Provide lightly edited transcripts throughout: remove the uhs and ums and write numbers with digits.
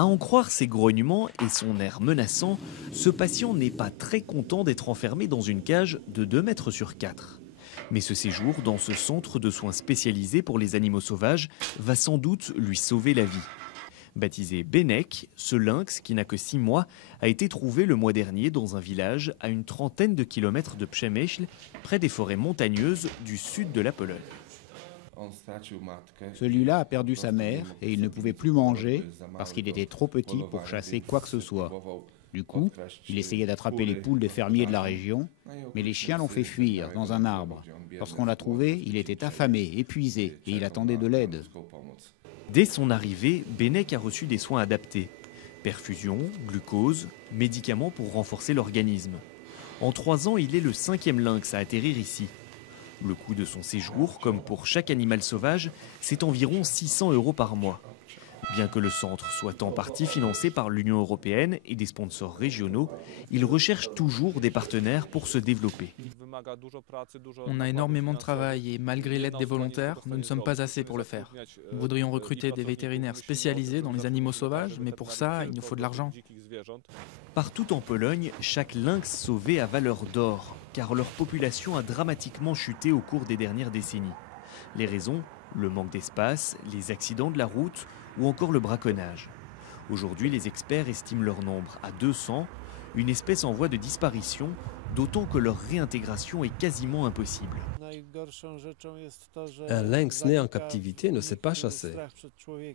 À en croire ses grognements et son air menaçant, ce patient n'est pas très content d'être enfermé dans une cage de 2 mètres sur 4. Mais ce séjour dans ce centre de soins spécialisé pour les animaux sauvages va sans doute lui sauver la vie. Baptisé Benek, ce lynx, qui n'a que 6 mois, a été trouvé le mois dernier dans un village à une trentaine de kilomètres de Przemyśl, près des forêts montagneuses du sud de la Pologne. Celui-là a perdu sa mère et il ne pouvait plus manger parce qu'il était trop petit pour chasser quoi que ce soit. Du coup, il essayait d'attraper les poules des fermiers de la région, mais les chiens l'ont fait fuir dans un arbre. Lorsqu'on l'a trouvé, il était affamé, épuisé et il attendait de l'aide. Dès son arrivée, Benek a reçu des soins adaptés. Perfusion, glucose, médicaments pour renforcer l'organisme. En 3 ans, il est le 5e lynx à atterrir ici. Le coût de son séjour, comme pour chaque animal sauvage, c'est environ 600 € par mois. Bien que le centre soit en partie financé par l'Union européenne et des sponsors régionaux, il recherche toujours des partenaires pour se développer. On a énormément de travail et malgré l'aide des volontaires, nous ne sommes pas assez pour le faire. Nous voudrions recruter des vétérinaires spécialisés dans les animaux sauvages, mais pour ça, il nous faut de l'argent. Partout en Pologne, chaque lynx sauvé a valeur d'or, car leur population a dramatiquement chuté au cours des dernières décennies. Les raisons ? Le manque d'espace, les accidents de la route ou encore le braconnage. Aujourd'hui, les experts estiment leur nombre à 200, une espèce en voie de disparition, d'autant que leur réintégration est quasiment impossible. Un lynx né en captivité ne sait pas chasser.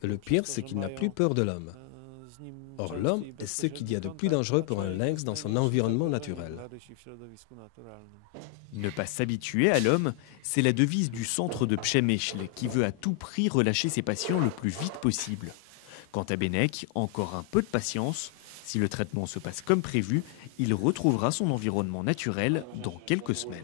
Et le pire, c'est qu'il n'a plus peur de l'homme. Or, l'homme est ce qu'il y a de plus dangereux pour un lynx dans son environnement naturel. Ne pas s'habituer à l'homme, c'est la devise du centre de Przemyśl qui veut à tout prix relâcher ses patients le plus vite possible. Quant à Benek, encore un peu de patience. Si le traitement se passe comme prévu, il retrouvera son environnement naturel dans quelques semaines.